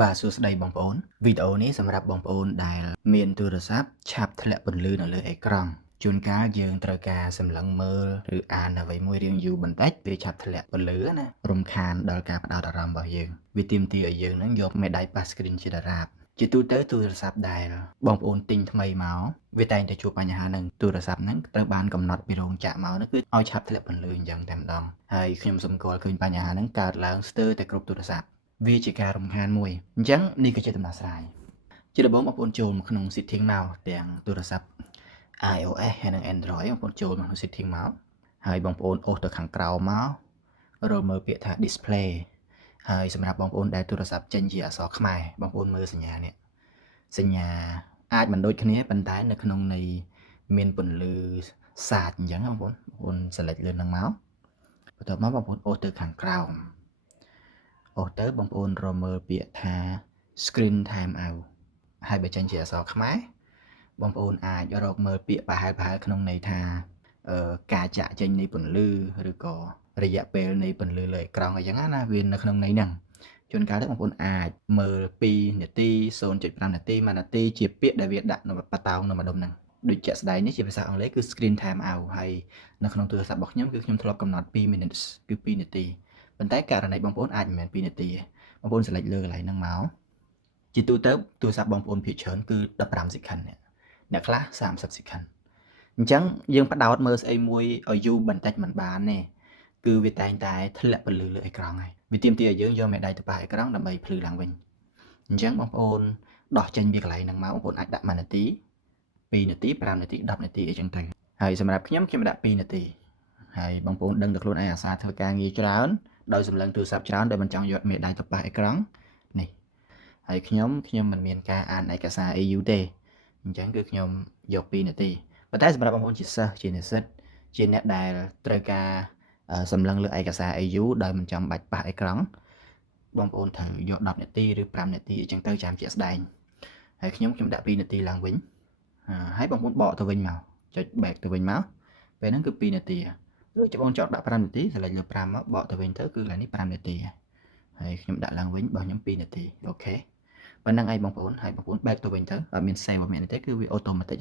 បាទសួស្តីបងប្អូនវីដេអូនេះសម្រាប់បងប្អូនដែលមានទូរស័ព្ទឆាប់ធ្លាក់ពន្លឺនៅលើអេក្រង់ជួនកាលយើងត្រូវការសម្លឹងមើលឬអានអ្វីមួយរៀងយូរបន្តិចវាឆាប់ធ្លាក់ពន្លឺណារំខានដល់ការផ្ដោតអារម្មណ៍របស់យើងវាទាមទារឲ្យយើងនឹងយកមេដៃប៉ះ screen ជាដរាបជាទូទៅទូរស័ព្ទដែលបងប្អូនទិញថ្មីមកវាតែងតែជួបបញ្ហានឹងទូរស័ព្ទហ្នឹងត្រូវបានកំណត់ពីរោងចក្រមកនោះគឺឲ្យឆាប់ធ្លាក់ពន្លឺអញ្ចឹងតែម្ដងហើយខ្ញុំសម្គាល់ឃើញបញ្ហាហ្នឹងកើតឡើងស្ទើរតែគ្រប់ទូរស័ព្ទវាជាការរំខានមួយអញ្ចឹងនេះក៏ជាដំណោះស្រាយជាដំបូងបងប្អូនចូលមកក្នុង setting មកទាំងទូរស័ព្ទ iOS ហើយនិង Android បងប្អូនចូលមកក្នុង setting មកហើយបងប្អូនអូសទៅខាងក្រោមមករកមើលពាក្យថា display ហើយសម្រាប់បងប្អូនដែលទូរស័ព្ទចេញជាអក្សរខ្មែរបងប្អូនមើលសញ្ញានេះសញ្ញាអាចមិនដូចគ្នាប៉ុន្តែនៅក្នុងនៃមានពន្លឺសាចអញ្ចឹងបងប្អូន select លើនឹងមកបន្ទាប់មកបងប្អូនអូសទៅខាងក្រោមអូសទៅបងប្អូនរកមើលពាក្យថា screen time out ហើយបើចេញជាអក្សរខ្មែរបងប្អូនអាចរកមើលពាក្យប្រហែលក្នុងន័យថាការចាក់ចេញនៃពន្លឺឬក៏រយៈពេលនៃពន្លឺលើអេក្រង់អីចឹងណាវានៅក្នុងន័យហ្នឹងជួនកាលទៅបងប្អូនអាចមើល2នាទី 0.5 នាទី1នាទីជាពាក្យដែលវាដាក់នៅបតោងនៅម្ដុំហ្នឹងដូចជាក់ស្ដែងនេះជាភាសាអង់គ្លេសគឺ screen time out ហើយនៅក្នុងទូរស័ព្ទរបស់ខ្ញុំគឺខ្ញុំធ្លាប់កំណត់2 minutes គឺ2នាទីប៉ុន្តែករណីបងប្អូនអាចមិនមែន2នាទីទេបងប្អូន select លើកន្លែងហ្នឹងមកជាទូទៅទូរស័ព្ទបងប្អូនភាគច្រើនគឺ15 second អ្នកខ្លះ30 second អញ្ចឹងយើងបដោតមើលស្អីមួយឲ្យយូរបន្តិចមិនបានទេគឺវាតែងតែធ្លាក់ពន្លឺលើអេក្រង់ហើយវាទាមទារឲ្យយើងយកមេដៃទៅប៉ះអេក្រង់ដើម្បីភ្លឺឡើងវិញអញ្ចឹងបងប្អូនដោះចេញពីកន្លែងហ្នឹងមកបងប្អូនអាចដាក់1នាទី2នាទី5នាទី10នាទីអីចឹងទៅហើយសម្រាប់ខ្ញុំដាក់2នាទីហើយបងប្អូនដឹងតែខ្លួនឯងអាសាធ្វើការងារច្រើនដោយសម្លឹងទូរស័ព្ទច្រើនដែលមិនចង់យកមេដៃទៅប៉ះអេក្រង់នេះហើយខ្ញុំមិនមានការអានឯកសារអីយូរទេអញ្ចឹងគឺខ្ញុំយក2នាទីប៉ុន្តែសម្រាប់បងប្អូនជាសិស្សជានិស្សិតជាអ្នកដែលត្រូវការសម្លឹងលើឯកសារអីយូរដោយមិនចាំបាច់ប៉ះអេក្រង់បងប្អូនត្រូវយក10នាទីឬ5នាទីអញ្ចឹងទៅចាំជាក់ស្ដែងហើយខ្ញុំដាក់2នាទីឡើងវិញហើយបងប្អូនបកទៅវិញមកចុច back ទៅវិញមកពេលហ្នឹងគឺ2នាទីឬបងប្អូនចង់ដាក់5នាទី select លើ5មកបកទៅវិញទៅគឺកន្លែងនេះ5នាទីហើយខ្ញុំដាក់ឡើងវិញរបស់ខ្ញុំ2នាទីអូខេប៉ុណ្្នឹងឯងបងប្អូនហើយបងប្អូន back ទៅវិញទៅអត់មាន save អត់មានទេគឺវា automatic